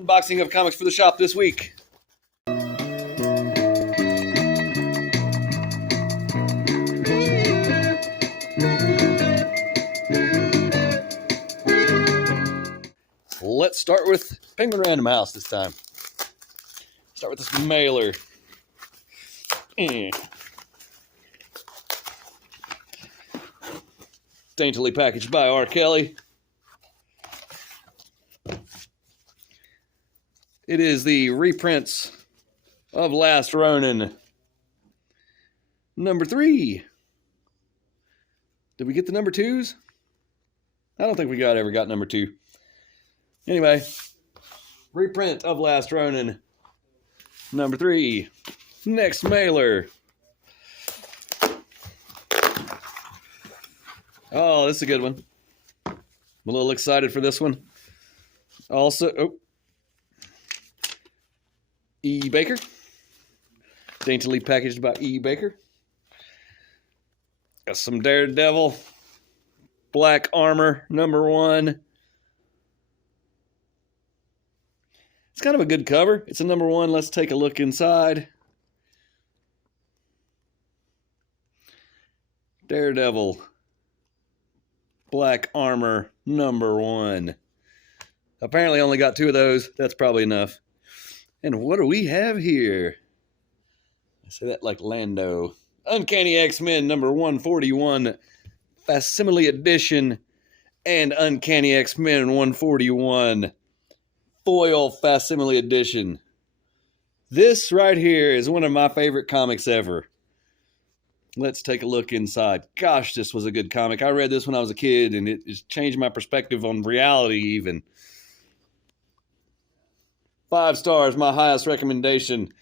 Unboxing of comics for the shop this week. Let's start with Penguin Random House this time. Start with this mailer. Daintily packaged by R. Kelly. It is the reprints of Last Ronin. Number 3. Did we get the number 2s? I don't think we ever got number 2. Anyway, reprint of Last Ronin. Number 3. Next mailer. Oh, this is a good one. I'm a little excited for this one. Also, E. Baker. Daintily packaged by E. Baker. Got some Daredevil. Black Armor, number 1. It's kind of a good cover. It's a number 1. Let's take a look inside. Daredevil. Black Armor, number 1. Apparently only got 2 of those. That's probably enough. And what do we have here? I say that like Lando. Uncanny X-Men number 141. Facsimile edition. And Uncanny X-Men 141. Foil facsimile edition. This right here is one of my favorite comics ever. Let's take a look inside. Gosh, this was a good comic. I read this when I was a kid, and it just changed my perspective on reality even. 5 stars, my highest recommendation.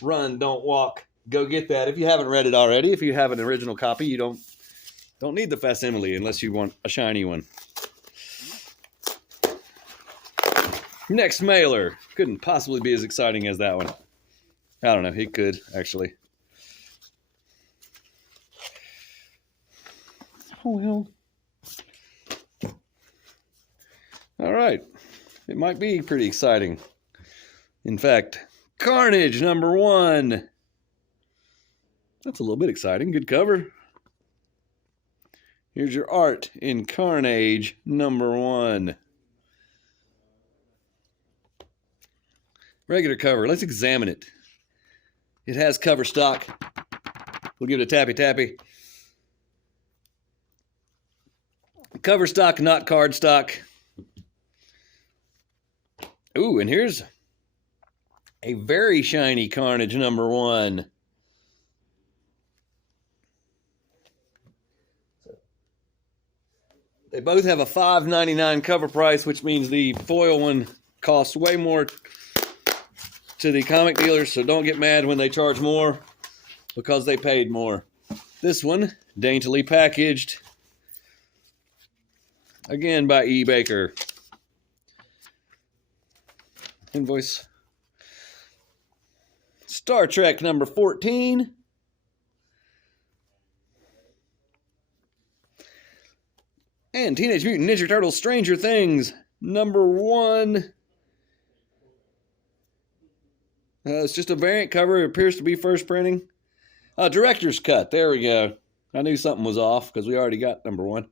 Run, don't walk. Go get that. If you haven't read it already, if you have an original copy, you don't need the facsimile unless you want a shiny one. Next mailer. Couldn't possibly be as exciting as that one. I don't know. It could, actually. Oh, well. All right. It might be pretty exciting. In fact, Carnage number 1. That's a little bit exciting. Good cover. Here's your art in Carnage number 1. Regular cover. Let's examine it. It has cover stock. We'll give it a tappy-tappy. Cover stock, not card stock. Ooh, and here's a very shiny Carnage number 1. They both have a $5.99 cover price, which means the foil one costs way more to the comic dealers, so don't get mad when they charge more because they paid more. This one, daintily packaged, again by E. Baker. Invoice. Star Trek number 14. And Teenage Mutant Ninja Turtles Stranger Things number 1. It's just a variant cover. It appears to be first printing. Director's cut. There we go. I knew something was off because we already got number 1.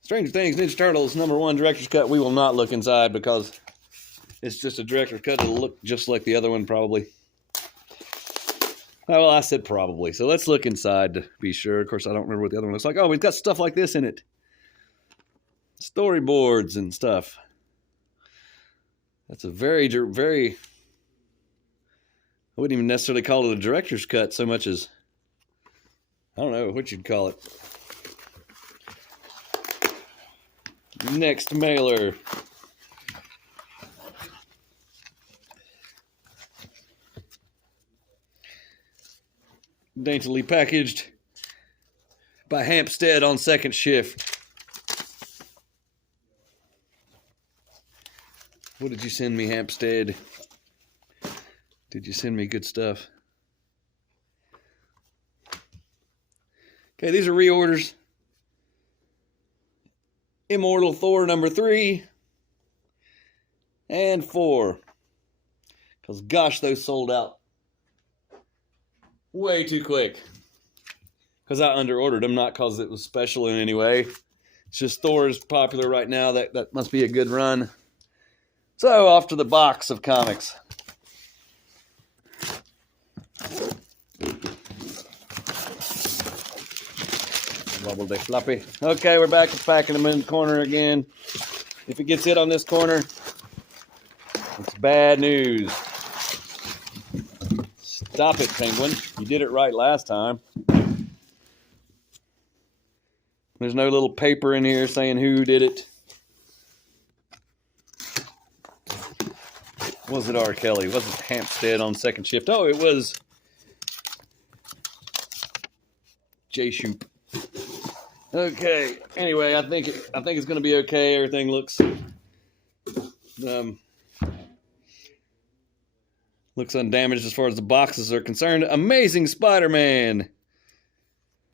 Stranger Things Ninja Turtles number 1 director's cut. We will not look inside because it's just a director's cut. It'll look just like the other one probably. Oh, well, I said probably. So let's look inside to be sure. Of course, I don't remember what the other one looks like. Oh, we've got stuff like this in it. Storyboards and stuff. That's a very, I wouldn't even necessarily call it a director's cut so much as, I don't know what you'd call it. Next mailer. Daintily packaged by Hampstead on second shift. What did you send me, Hampstead? Did you send me good stuff? Okay, these are reorders. Immortal Thor number 3. and 4. Because gosh, those sold out way too quick. Because I underordered them, not because it was special in any way. It's just Thor is popular right now. That must be a good run. So off to the box of comics. Wobble de floppy. Okay, we're back to packing them in the corner again. If it gets hit on this corner, it's bad news. Stop it, Penguin. You did it right last time. There's no little paper in here saying who did it. Was it R. Kelly? Was it Hampstead on second shift? Oh, it was J. Shoop. Okay. Anyway, I think it's going to be okay. Everything looks undamaged as far as the boxes are concerned. Amazing Spider-Man.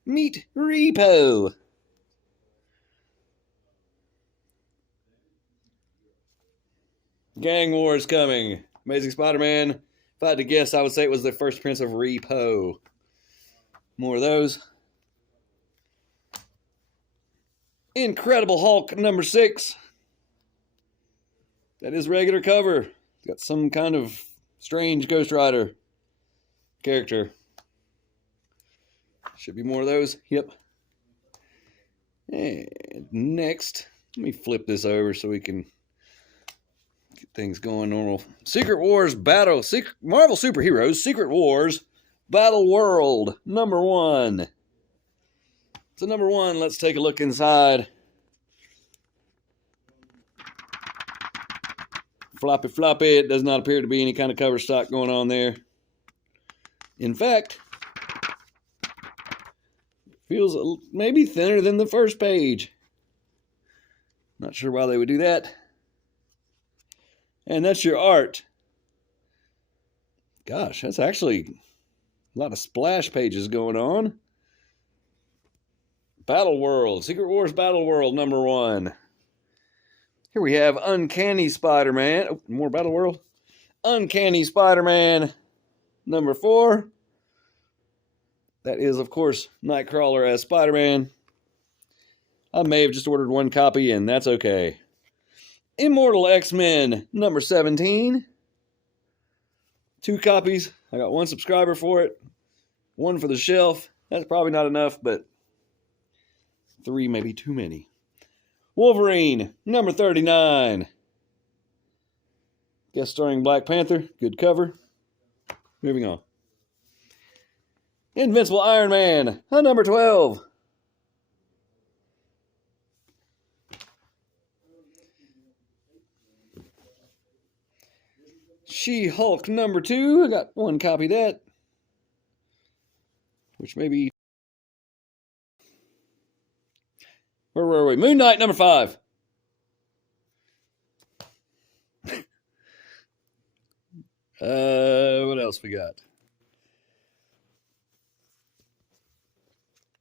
Meet Repo. Gang War is coming. Amazing Spider-Man. If I had to guess, I would say it was the first appearance of Repo. More of those. Incredible Hulk number 6. That is regular cover. It's got some kind of strange Ghost Rider character. Should be more of those. Yep. And next, let me flip this over so we can get things going normal. Secret Wars Battle. Marvel Superheroes Secret Wars Battle World number 1. So number 1, let's take a look inside. Floppy floppy. It does not appear to be any kind of cover stock going on there. In fact, feels maybe thinner than the first page. Not sure why they would do that. And that's your art. Gosh, that's actually a lot of splash pages going on. Battle World, Secret Wars Battle World number 1. Here we have Uncanny Spider-Man. Oh, more Battle World. Uncanny Spider-Man number 4. That is, of course, Nightcrawler as Spider-Man. I may have just ordered 1 copy, and that's okay. Immortal X-Men number 17. 2 copies. I got 1 subscriber for it. 1 for the shelf. That's probably not enough, but 3 may be too many. Wolverine number 39. Guest starring Black Panther. Good cover. Moving on. Invincible Iron Man number 12. She-Hulk number 2. I got 1 copy of that. Which may be... Where were we? Moon Knight number 5. What else we got?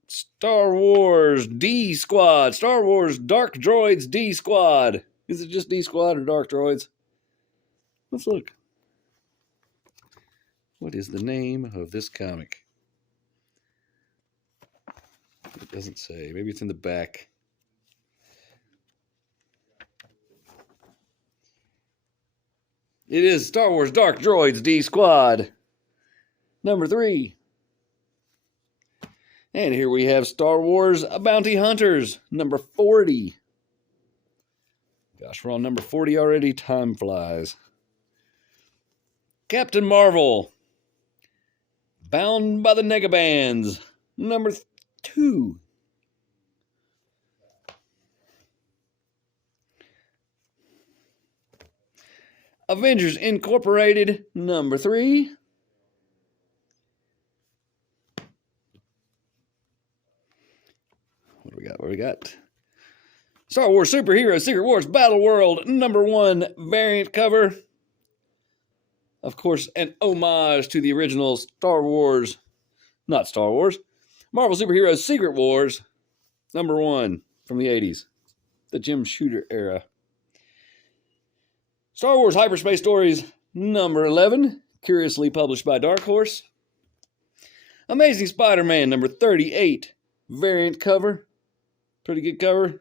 Star Wars D Squad. Star Wars Dark Droids D Squad. Is it just D Squad or Dark Droids? Let's look. What is the name of this comic? It doesn't say. Maybe it's in the back. It is Star Wars Dark Droids D Squad number 3. And here we have Star Wars Bounty Hunters number 40. Gosh, we're on number 40 already. Time flies. Captain Marvel Bound by the Negabands number 2. Avengers Incorporated number 3. What do we got? Star Wars Superheroes Secret Wars Battle World number 1 variant cover. Of course, an homage to the original Marvel Superheroes Secret Wars number 1 from the 80s. The Jim Shooter era. Star Wars Hyperspace Stories number 11, curiously published by Dark Horse. Amazing Spider-Man number 38, variant cover. Pretty good cover.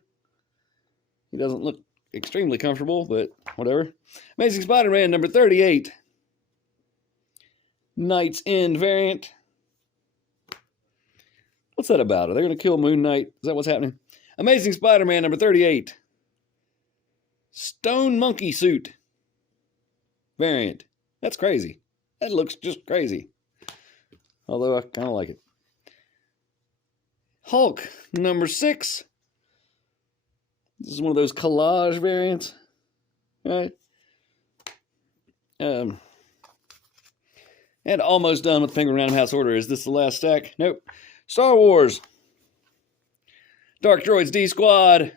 He doesn't look extremely comfortable, but whatever. Amazing Spider-Man number 38, Knight's End variant. What's that about? Are they going to kill Moon Knight? Is that what's happening? Amazing Spider-Man number 38, Stone Monkey Suit variant. That's crazy. That looks just crazy. Although I kind of like it. Hulk number 6. This is one of those collage variants. All right. And almost done with Penguin Random House Order. Is this the last stack? Nope. Star Wars. Dark Droids D Squad.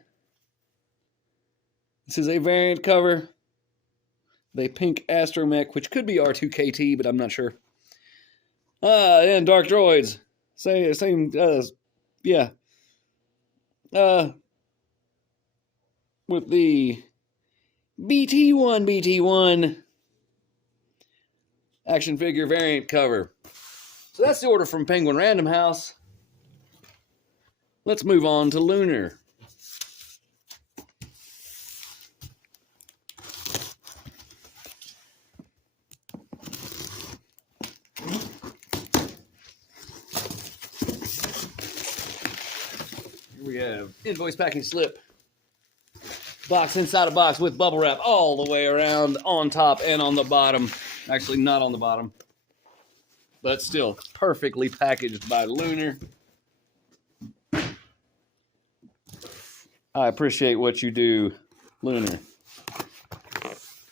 This is a variant cover. The pink astromech, which could be R2KT, but I'm not sure. And Dark Droids. Same, yeah. With the BT1 action figure variant cover. So that's the order from Penguin Random House. Let's move on to Lunar. Here we have invoice packing slip. Box inside a box with bubble wrap all the way around, on top and on the bottom. Actually, not on the bottom, but still perfectly packaged by Lunar. I appreciate what you do, Lunar.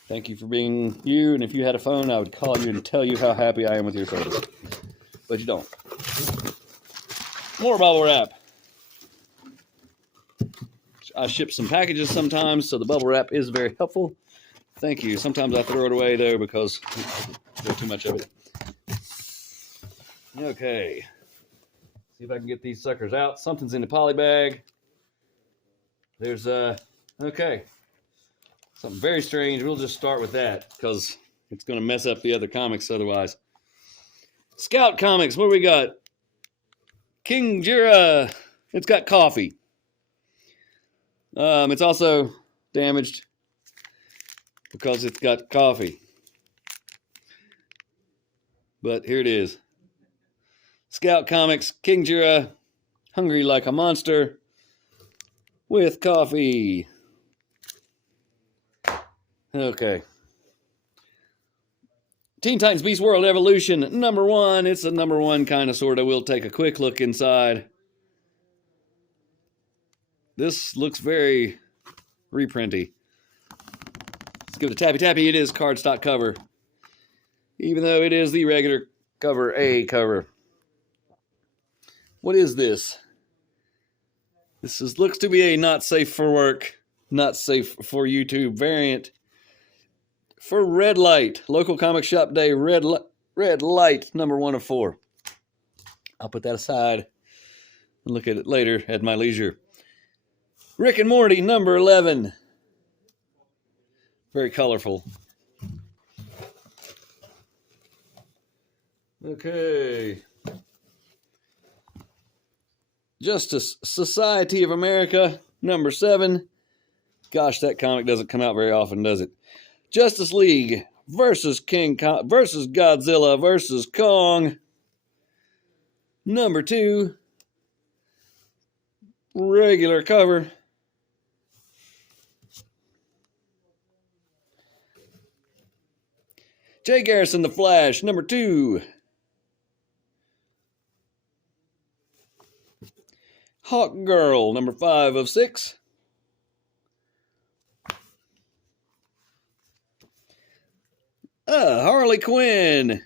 Thank you for being you, and if you had a phone, I would call you and tell you how happy I am with your service. But you don't. More bubble wrap. I ship some packages sometimes, so the bubble wrap is very helpful. Thank you. Sometimes I throw it away, though, because there's too much of it. Okay. See if I can get these suckers out. Something's in the poly bag. There's, okay. Something very strange. We'll just start with that, because it's going to mess up the other comics otherwise. Scout Comics, what do we got? King Jira. It's got coffee. It's also damaged because it's got coffee. But here it is. Scout Comics, King Jira, Hungry Like a Monster, with coffee. Okay. Teen Titans Beast World Evolution, number 1. It's a number 1 kind of sort of. We'll take a quick look inside. This looks very reprinty. Let's give it a tappy tappy. It is cardstock cover, even though it is the regular cover A cover. What is this? This looks to be a not safe for work, not safe for YouTube variant for Red Light. Local Comic Shop Day Red Light, number 1 of 4. I'll put that aside and look at it later at my leisure. Rick and Morty, number 11. Very colorful. Okay. Justice Society of America, number 7. Gosh, that comic doesn't come out very often, does it? Justice League versus versus Godzilla versus Kong, number 2. Regular cover. Jay Garrison, The Flash, number 2. Hawk Girl, number 5 of 6. Harley Quinn.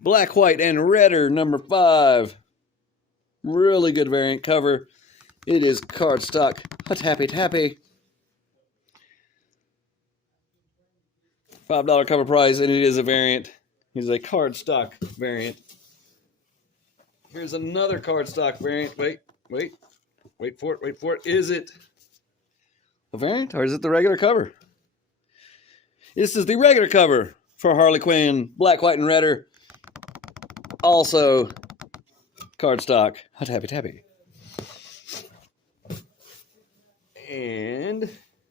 Black, White, and Redder, number 5. Really good variant cover. It is cardstock. Tappy tappy. $5 cover price, and it is a variant. It is a cardstock variant. Here's another cardstock variant. Wait for it. Is it? a variant, or is it the regular cover? This is the regular cover for Harley Quinn, Black, White, and Redder. Also, cardstock. Tappy tappy. And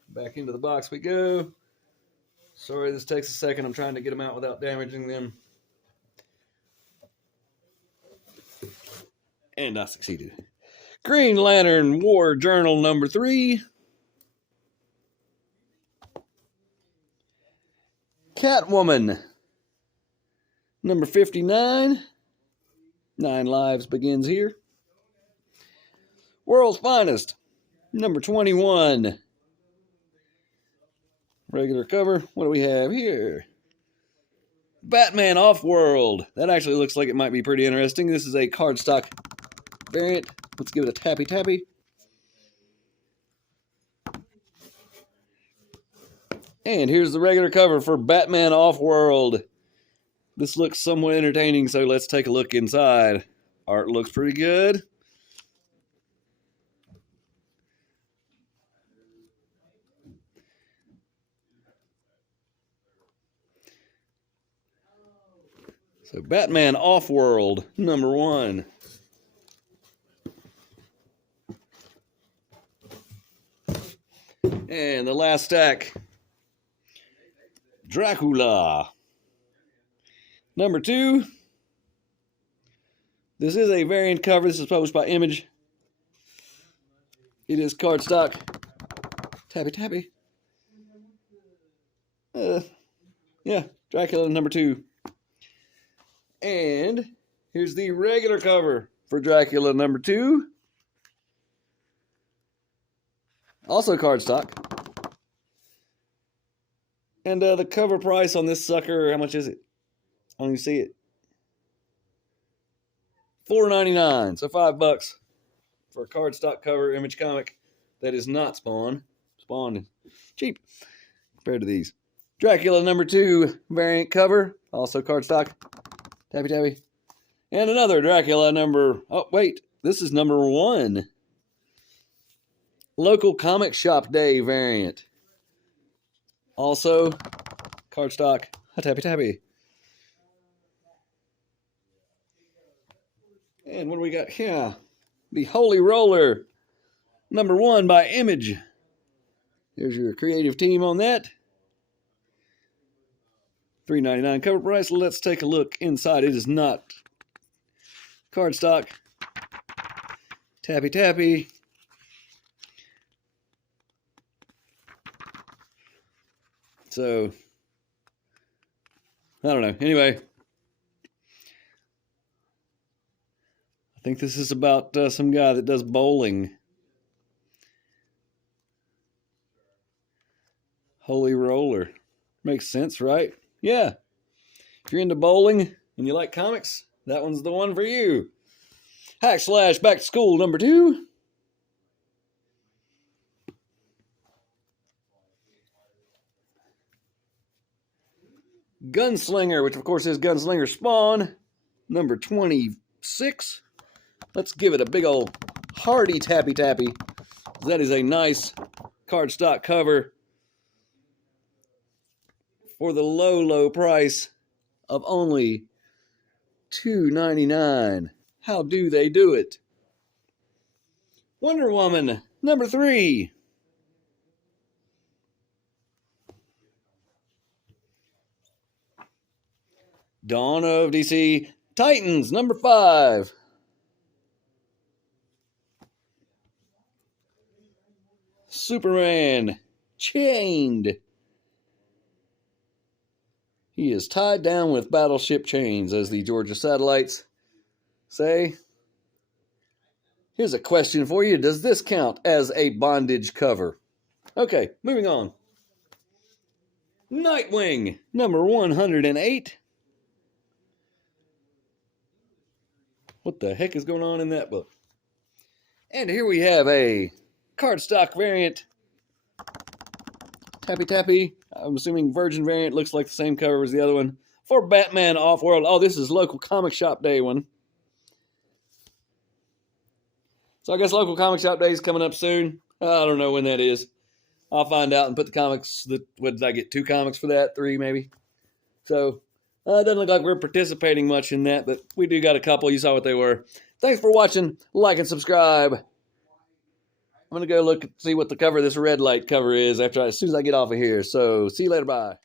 back into the box we go. Sorry this takes a second. I'm trying to get them out without damaging them. And I succeeded. Green Lantern War Journal number 3. Catwoman number 59. 9 Lives begins here. World's Finest number 21. Regular cover. What do we have here? Batman Off-World. That actually looks like it might be pretty interesting. This is a cardstock variant. Let's give it a tappy tappy. And here's the regular cover for Batman Off-World. This looks somewhat entertaining, so let's take a look inside. Art looks pretty good. So Batman Off-World number 1. And the last stack, Dracula number 2. This is a variant cover. This is published by Image. It is cardstock. Tappy tappy. Yeah, Dracula number 2. And here's the regular cover for Dracula number 2. Also cardstock. And the cover price on this sucker, how much is it? I don't even see it. $4.99, so $5 for a cardstock cover Image comic that is not Spawn. Spawn is cheap compared to these. Dracula number 2 variant cover, also cardstock. Tappy tappy. And another Dracula number, oh wait, this is number 1. Local comic shop day variant. Also, cardstock. Tappy tappy. And what do we got here? The Holy Roller, number 1 by Image. There's your creative team on that. $3.99 cover price. Let's take a look inside. It is not cardstock. Tappy tappy. So, I don't know. Anyway, I think this is about some guy that does bowling. Holy Roller. Makes sense, right? Yeah. If you're into bowling and you like comics, that one's the one for you. Hack Slash Back to School number 2. Gunslinger, which of course is Gunslinger Spawn, number 26. Let's give it a big old hearty tappy tappy. That is a nice cardstock cover for the low, low price of only $2.99. How do they do it? Wonder Woman, number 3. Dawn of DC Titans, number 5. Superman, chained. He is tied down with battleship chains, as the Georgia satellites say. Here's a question for you. Does this count as a bondage cover? Okay, moving on. Nightwing, number 108. What the heck is going on in that book? And here we have a cardstock variant. Tappy tappy. I'm assuming Virgin variant. Looks like the same cover as the other one. For Batman Off-World. Oh, this is local comic shop day one. So I guess local comic shop day is coming up soon. I don't know when that is. I'll find out and put the comics. What did I get? 2 comics for that? 3 maybe. So it doesn't look like we're participating much in that, but we do got a couple. You saw what they were. Thanks for watching. Like and subscribe. I'm gonna go look see what the cover of this red light cover is as soon as I get off of here. So see you later. Bye.